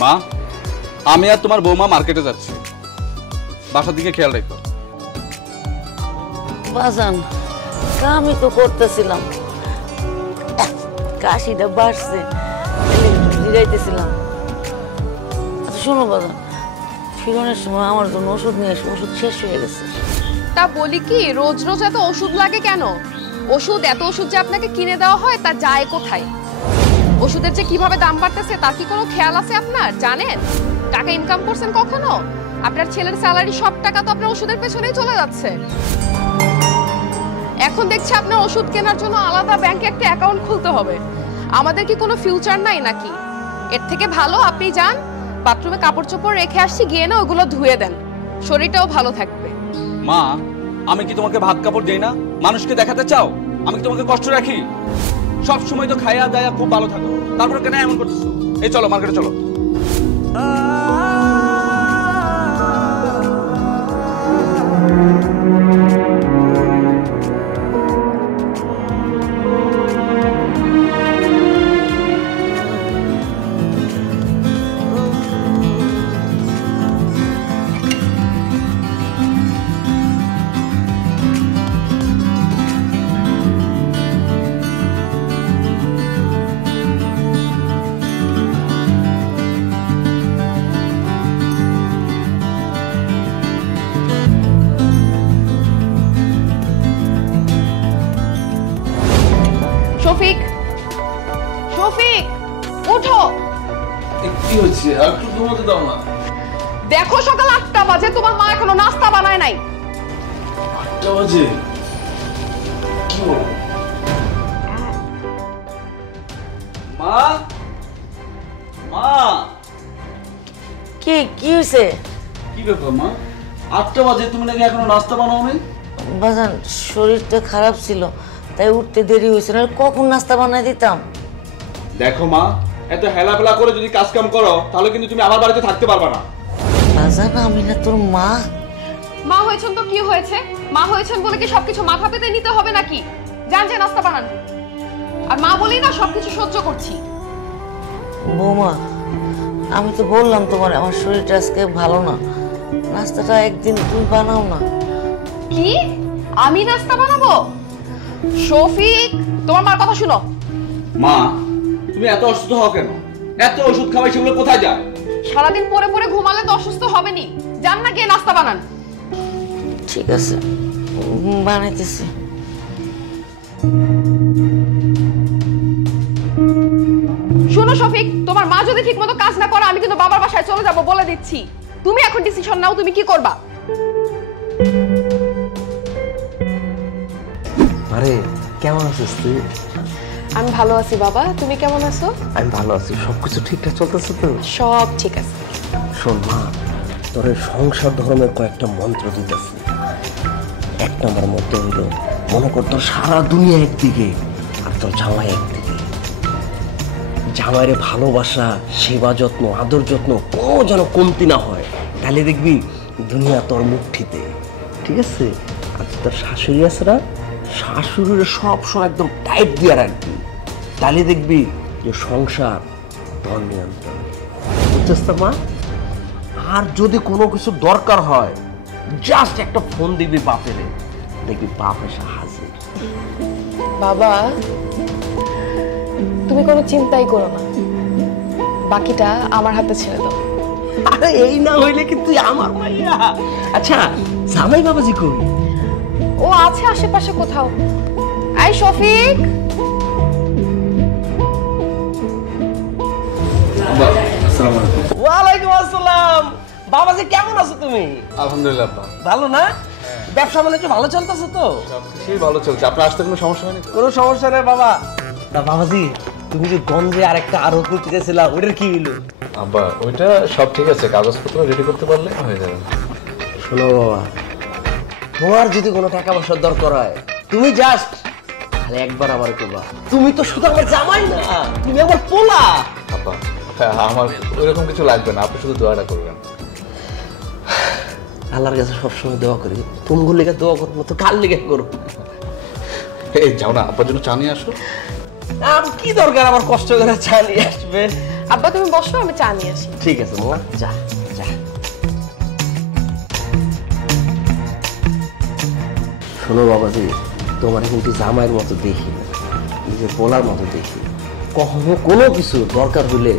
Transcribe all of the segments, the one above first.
মা, আমি আর তোমার বৌমা মার্কেটে যাচ্ছি, বাসার দিকে খেয়াল রেখো। বাজান, আমি তো করতেছিলাম, কাশিটা বাড়ছে, জিরাইতেছিলাম। আচ্ছা শোনো বাজান, ফিরনের সময় আমার জন্য ওষুধ নিয়ে এসো, ওষুধ শেষ হয়ে গেছে। তা বলি কি, রোজ রোজ এত ওষুধ লাগে কেন? এত ওষুধ যে আপনাকে কিনে দেওয়া হয় তা যায় কোথায়? ওষুধের যে কিভাবে দাম বাড়তেছে তার কি কোনো খেয়াল আছে আপনার? জানেন টাকা ইনকাম করছেন কখনো? আপনার ছেলের স্যালারি সব টাকা তো আপনার ওষুধের পেছনেই চলে যাচ্ছে। এখন দেখছি আপনার ওষুধ কেনার জন্য আলাদা ব্যাংকে একটা অ্যাকাউন্ট খুলতে হবে। আমাদের কি কোনো ফিউচার নাই নাকি? এর থেকে ভালো আপনি যান, বাথরুমে কাপড় চোপড় রেখে আসছি, গিয়ে না ওগুলো ধুয়ে দেন, শরীরটাও ভালো থাকবে। মা, আমি কি তোমাকে ভাত কাপড় দেই না? মানুষকে দেখাতে চাও আমি কি তোমাকে কষ্ট রাখি? সব সময় তো খাইয়া দায়া খুব ভালো থাকো, তারপর কেন এমন করতেছো? এই চলো মার্কেটে চলো। শফিক, শফিক ওঠো। কি হচ্ছে? আর একটু ঘুমাতে দাও না। দেখো সকাল 8টা বাজে, তোমার মা এখনো নাস্তা বানায় নাই। 8টা বাজে? কি বলো? মা, মা, কি হয়েছে? কি ব্যাপার মা? 8টা বাজে, তুমি নাকি এখনো নাস্তা বানাও নাই? বাজান, শরীরটা খারাপ ছিল তাই উঠতে দেরি হয়েছে, না কখন নাস্তা বানাই দিতাম। দেখো মা, এত হেলাফেলা করে যদি কাজ কাম করো তাহলে কিন্তু তুমি আমার বাড়িতে থাকতে পারবে না। বাজান, আমি না তোর মা। মা হয়েছেন তো কি হয়েছে? মা হয়েছেন বলে কি সবকিছু মাথা পেতে নিতে হবে নাকি? যান যে নাস্তা বানান। আর মা বলেই না সবকিছু সহ্য করছি। বৌমা, আমি তো বললাম তোমার আমার শরীরটা আজকে ভালো না, নাস্তাটা একদিন তুমি বানাও না। কি? আমি নাস্তা বানাবো? শফিক, তোমার মার কথা শুনো। মা, তুমি এত অসুস্থ হও কেন? এত ওষুধ খাওয়াই, সেগুলো কোথায় যায়? সারাদিন পরে পরে ঘুমালে তো অসুস্থ হবেনি। যান না গিয়ে নাস্তা বানান। ঠিক আছে, বানাইতেছি। শোনো শফিক, তোমার মা যদি ঠিকমতো কাজ না করে আমি কিন্তু বাবার বাসায় চলে যাব বলে দিচ্ছি। তুমি এখন ডিসিশন নাও, তুমি কি করবা। আরে কেমন আছিস তুই? আমি ভালো আছি বাবা, তুমি কেমন আছো? আমি ভালো আছি, সবকিছু ঠিকঠাক চলতেছে তো? সব ঠিক আছে। শোন মা, তোর সংসার ধর্মের কয়েকটা মন্ত্র দিতেছি। 1 নম্বর মন্ত্র হইল, মনে কর তোর সারা দুনিয়া একদিকে আর তোর জামাই একদিকে। জামাইরে ভালোবাসা, সেবা যত্ন, আদর যত্ন কোনো যেন কমতি না হয়, তাহলে দেখবি দুনিয়া তোর মুঠিতে। ঠিক আছে? আর তোর শাশুড়ি আছে না, শাশুড়ির সবসময় একদম টাইট দিয়ে রাখবি, তাহলে দেখবি যে সংসার তোর নিয়ন্ত্রণ। বুঝছিস তো মা? আর যদি কোনো কিছু দরকার হয় জাস্ট একটা ফোন দিবি বাপেরে, দেখবি বাপ এসে হাজির। বাবা, তুমি কোনো চিন্তাই করো না, বাকিটা আমার হাতে ছেড়ে দাও। আরে এই না হইলে কি তুই আমার মাইয়া? আচ্ছা, জামাই বাবাজি কই? ও আছে আশেপাশে কোথাও। আই শফিক। আসসালামু আলাইকুম। ওয়ালাইকুম আসসালাম। বাবাজি কেমন আছো তুমি? আলহামদুলিল্লাহ। ভালো না? ব্যবসা বাণিজ্য ভালো চলতেছে তো? সবকিছুই ভালো চলছে। আপনার আসতে কোনো সমস্যা হয়নি? কোনো সমস্যা নেই বাবা। তা বাবাজি, তুমি যে গঞ্জে আরেকটা আরো করতে চাইছিলা, ওটার কি হইলো? আব্বা ওইটা সব ঠিক আছে, কাগজপত্র রেডি করতে পারলে হয়ে যাবে। শোনো বাবা, তোমার যদি কোনো টাকা পয়সার দরকার হয় তুমি জাস্ট খালি একবার আমার করবা। তুমি তো শুধু আমার জামাই না, তুমি আমার পোলা। আব্বা আমার ওইরকম কিছু লাগবে না, আপনি শুধু দোয়াটা করবেন। আল্লাহর কাছে সবসময় দোয়া করি, তুমি লেগে দোয়া করবো তো কার লেগে করবো? এই যাও না, আব্বার জন্য চা নিয়ে আসো। আর কি দরকার আমার কষ্ট করে চা নিয়ে আসবে? আব্বা তুমি বসো, আমি চা নিয়ে আসি। ঠিক আছে মামা, যা যা। শোনো বাবাজি, তোমার কিন্তু জামাইয়ের মতো দেখি না, নিজের পোলার মতো দেখি। কখনো কোনো কিছু দরকার হলে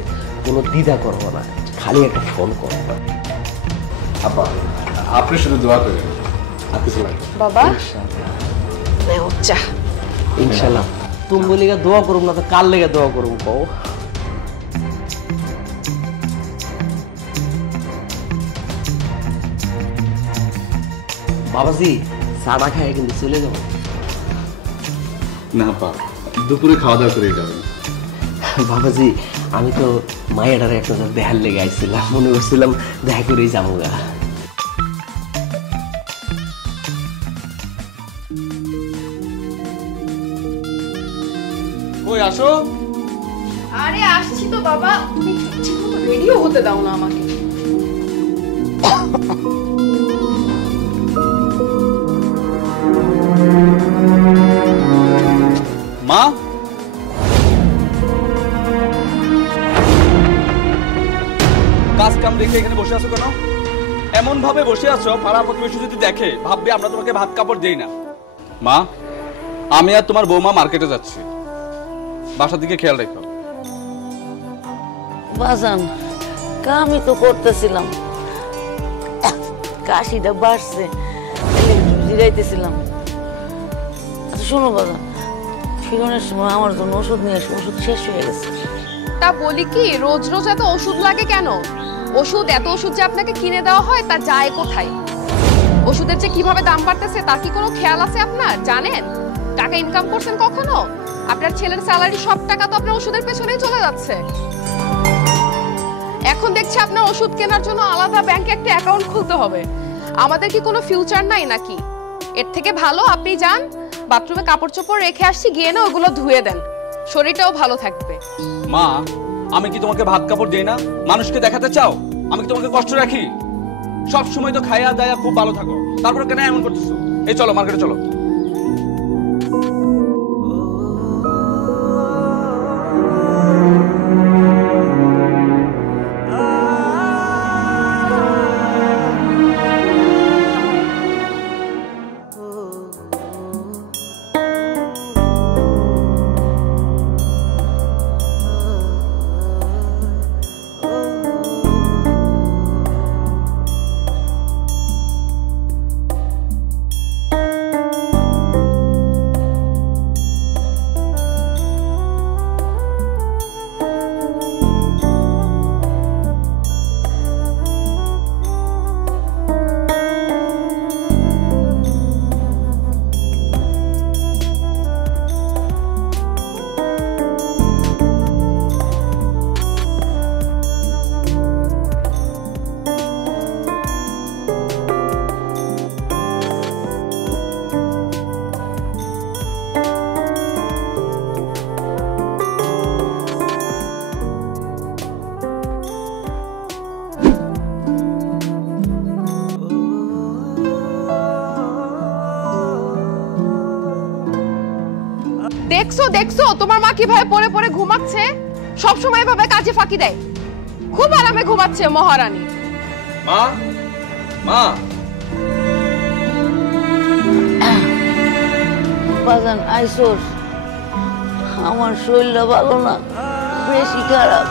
কোনো দ্বিধা করবো না, খালি একটা ফোন করবো। আপা আপনি শুধু দোয়া করেন, আর কিছু লাগবে না। বাবা নেও চা। ইনশাল্লাহ। তুমি বলি দোয়া করুম না তো কার লেগে দোয়া করুম কও? বাবাজি চাটা খায় কিন্তু চলে যাবো। না আপা, দুপুরে খাওয়া দাওয়া করে যাবেন। বাবাজি আমি তো মায়েরারে একটা দেখার লেগে আইছিলাম, মনে করছিলাম দেখা করেই যাবো গা। কই আসো। আরে আসছি তো বাবা, তুমি ঠিকমতো রেডিও হতে দাও না আমাকে। মা, কাজ কাম রেখে এখানে বসে আছো কেন? এমন ভাবে বসে আছো পাড়া প্রতিবেশী যদি দেখে ভাববে আমরা তোমাকে ভাত কাপড় দেই না। মা, আমি আর তোমার বৌমা মার্কেটে যাচ্ছি, বাসার দিকে খেয়াল রেখো। বাজান কামই তো করতেছিলাম, কাশিটা বাড়ছে, জিরাইতেছিলাম। আচ্ছা শোনো বাজান, ফিরনের সময় আমার জন্য ওষুধ নিয়ে এসো, ওষুধ শেষ হয়ে গেছে। তা বলি কি, রোজ রোজ এত ওষুধ লাগে কেন? এত ওষুধ যে আপনাকে কিনে দেওয়া হয় তা যায় কোথায়? ওষুধের যে কিভাবে দাম বাড়তেছে তার কি কোনো খেয়াল আছে আপনার? জানেন টাকা ইনকাম করছেন কখনো? আপনার ছেলের স্যালারি সব টাকা তো আপনার ওষুধের পেছনেই চলে যাচ্ছে। এখন দেখছি আপনার ওষুধ কেনার জন্য আলাদা ব্যাংকে একটা অ্যাকাউন্ট খুলতে হবে। আমাদের কি কোনো ফিউচার নাই নাকি? এর থেকে ভালো আপনি যান, বাথরুমে কাপড় চোপড় রেখে আসছি, গিয়ে না ওগুলো ধুয়ে দেন, শরীরটাও ভালো থাকবে। মা, আমি কি তোমাকে ভাত কাপড় দেই না? মানুষকে দেখাতে চাও আমি কি তোমাকে কষ্ট রাখি? সব সময় তো খায়া দায়া খুব ভালো থাকো, তারপর কেন এমন করতেছো? এই চলো মার্কেটে চলো। দেখছো দেখছো তোমার মা কিভাবে পড়ে পড়ে ঘুমাচ্ছে, সব সময় ভাবে কাজে ফাঁকি দেয়, খুব আরামে ঘুমাচ্ছে মহারানী। মা, মা, বাজান আইসোস, আমার শরীরটা ভালো না, বেশি খারাপ,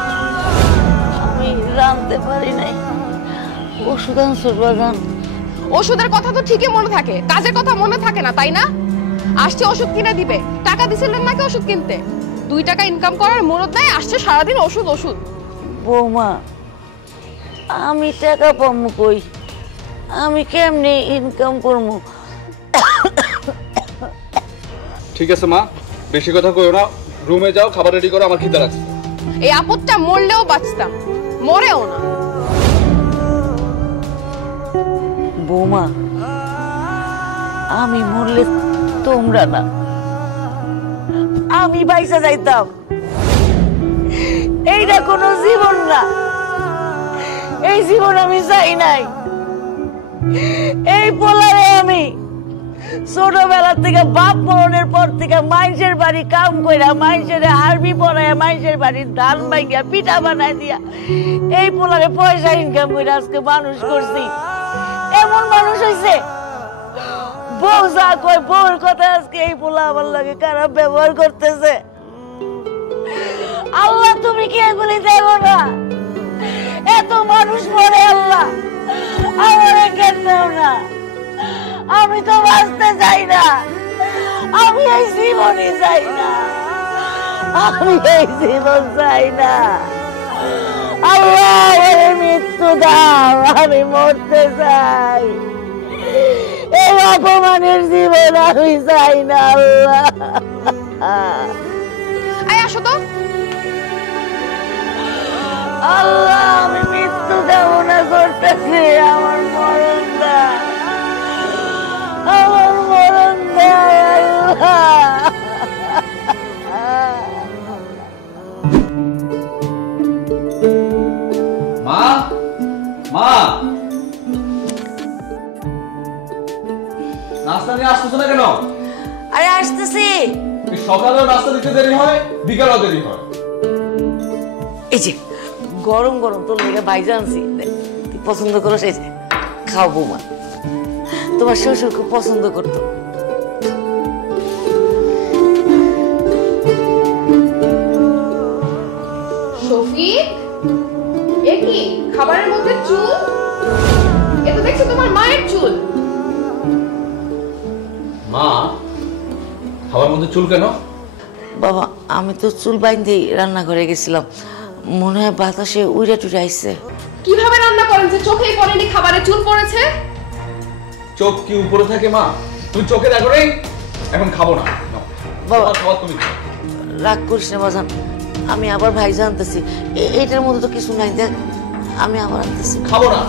আমি রাঁধতে পারি নাই, ওষুধ আনছোস বাজান? ওষুধের কথা তো ঠিকই মনে থাকে, কাজের কথা মনে থাকে না তাই না? আসছে ওষুধ কিনে দিবে, টাকা দিছিলেন নাকি ওষুধ কিনতে? 2 টাকা ইনকাম করার মুরত নাই, আসছে সারাদিন ওষুধ ওষুধ। বৌমা আমি টাকা পাবো কই, আমি কেমনে ইনকাম করবো? ঠিক আছে মা, বেশি কথা কইও না, রুমে যাও, খাবার রেডি করো, আমার খিদে লাগছে। এই আপদটা মরলেও বাঁচতাম, মরেও না। বৌমা আমি মরলে তোমরা না, আমি বাইসা যাইতাম। এইটা কোনো জীবন না, এই জীবন আমি চাই নাই। এই পোলারে আমি ছোটবেলা থেকে বাপ মরণের পর থেকে মানুষের বাড়ি কাম কইরা মানুষের আরবি পড়ায় মানুষের বাড়ির ধান ভাঙ্গিয়া পিঠা বানাই দিয়া এই পোলারে পয়সা ইনকাম করে আজকে মানুষ করছি। এমন মানুষ হয়েছে বউ যা কয় বউর কথা আজকে এই পোলা আমার লাগে খারাপ ব্যবহার করতেছে। আল্লাহ তুমি কি এগুলি দেখো না? এত মানুষ মরে, আল্লাহ আমারে কেন দাও না? আমি তো বাঁচতে চাই না, আমি এই জীবনই চাই না, আমি এই জীবন চাই না। আল্লাহ মৃত্যু দাও, আমি মরতে চাই, এই অপমানের জীবন আমি চাই না। আল্লাহ আসো তো। আল্লাহ আমি মৃত্যু কামনা করতেছি, আমার মরণ দাও, আমার মরণ দাও আল্লাহ। মা, মা, নাস্তা নিয়ে আসতেছো না কেন? আরে আসতেছি। সকালেও নাস্তা দিতে দেরি হয়, বিকালেও দেরি হয়। এই যে গরম গরম তোর লেগে ভাইজা আনছি, তুই পছন্দ করো, সেই যে খাও বৌমা, তোমার শ্বশুর খুব পছন্দ করতো। শফিক, এ কি খাবারের মধ্যে চুল? এ তো দেখছি তোমার মায়ের চুল। মা, খাবার মধ্যে চুল কেন? বাবা আমি তো চুল বাইন্ধেই রান্নাঘরে গেছিলাম, মনে হয় বাতাসে উড়ে টুড়ে আইছে। কিভাবে রান্না করেন যে চোখেই পড়েনি খাবারে চুল পড়েছে? চোখ কি উপরে থাকে মা? তুমি চোখে দেখো নেই? এখন খাবো না। বাবা খাবার তুমি খাও। রাগ করিস না বাজান, আমি আবার ভাইজা আনতেছি, এইটার মধ্যে তো কিছু নাই, দেখ আমি আবার আনতেছি। খাবো না।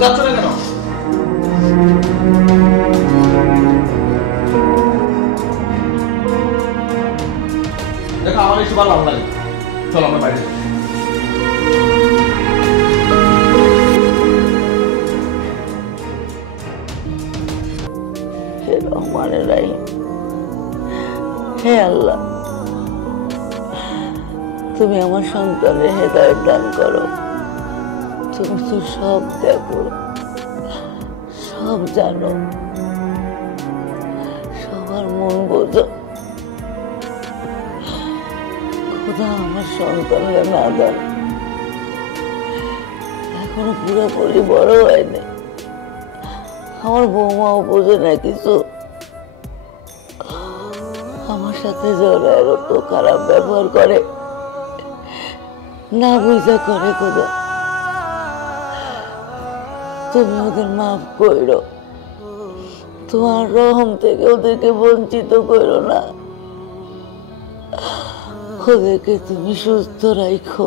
যাচ্ছ না কেন? দেখো আমার এসব ভালো লাগে, চলো আমরা বাইরে যাই। হে রহমানের রাহিম, হে আল্লাহ তুমি আমার সন্তানের হেদায়েত দান করো। তুমি তো সব দেখো, সব জানো, সবার মন বোঝো। খোদা আমার সন্তানরা না দেন, এখনো পুরোপুরি বড় হয়নি, আমার বৌমাও বোঝে না কিছু, আমার সাথে জড়ায় তো খারাপ ব্যবহার করে, না বুঝা করে। খোদা তুমি ওদের মাফ করো, তোমার রহম থেকে ওদেরকে বঞ্চিত করো না, ওদেরকে তুমি সুস্থ রাখো।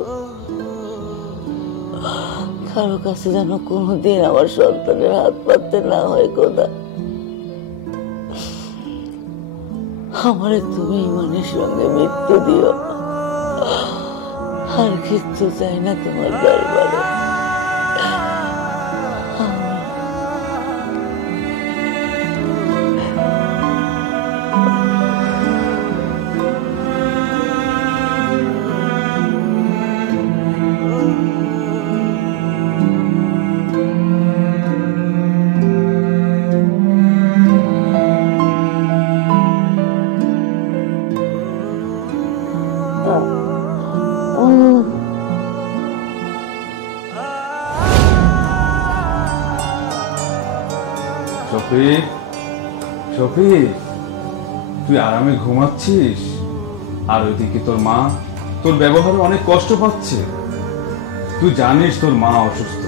কারো কাছে যেন কোনোদিন আমার সন্তানের হাত পাততে না হয়। খোদা আমারে তুমি ইমানের সঙ্গে মৃত্যু দিও, আর কিচ্ছু চাই না তোমার দরবারে। শফিক, শফিক, তুই আরামে ঘুমাচ্ছিস, আর ওইদিকে তোর মা তোর ব্যবহারে অনেক কষ্ট পাচ্ছে। তুই জানিস তোর মা অসুস্থ,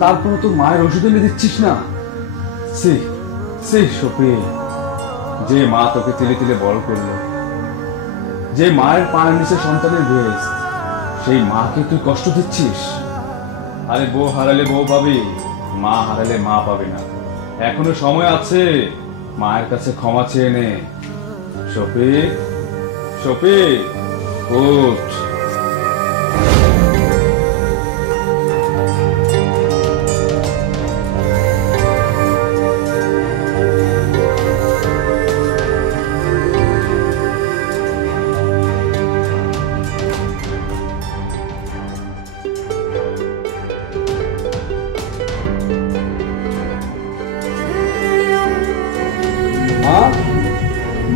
তারপর তোর মায়ের ওষুধ এনে দিচ্ছিস না। শফিক, যে মা তোকে তিলে তিলে বড় করলো, যে মায়ের পায়ের নিচে সন্তানের বেশ, সেই মাকে তুই কষ্ট দিচ্ছিস। আরে বউ হারালে বউ পাবি, মা হারালে মা পাবি না। এখনো সময় আছে, মায়ের কাছে ক্ষমা চেয়ে নে। শফিক, শফিক, উঠ।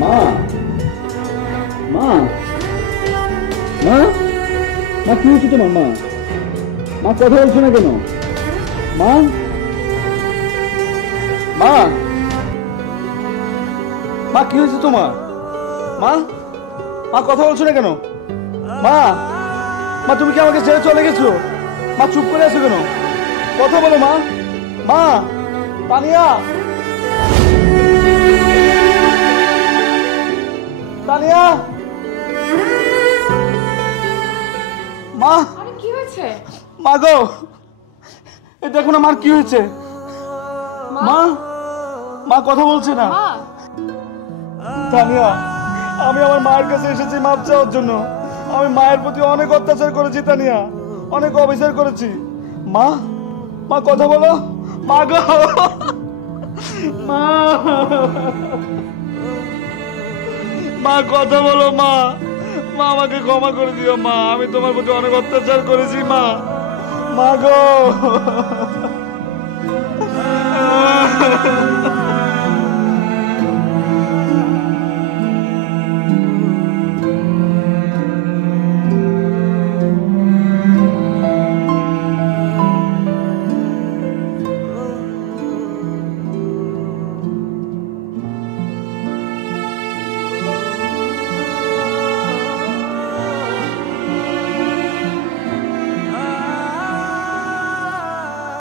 মা মা মা মা কি হচ্ছে তোমার? মা মা কথা বলছো না কেন? মা মা মা কি হয়েছে তোমার? মা মা কথা বলছো না কেন? মা মা তুমি কি আমাকে ছেড়ে চলে গেছো? মা চুপ করে আছো কেন? কথা বলো মা। মা তানিয়া তানিয়া মা আরে কি হয়েছে? মা গো এই দেখো না মার কি হয়েছে। মা মা কথা বলছে না। মা তানিয়া আমি আমার মায়ের কাছে এসেছি মাপ চাওয়ার জন্য। আমি মায়ের প্রতি অনেক অত্যাচার করেছি তানিয়া, অনেক অবিচার করেছি। মা মা কথা বলো। মা গো মা মা কথা বলো। মা মা আমাকে ক্ষমা করে দিও মা, আমি তোমার প্রতি অনেক অত্যাচার করেছি মা। মা গো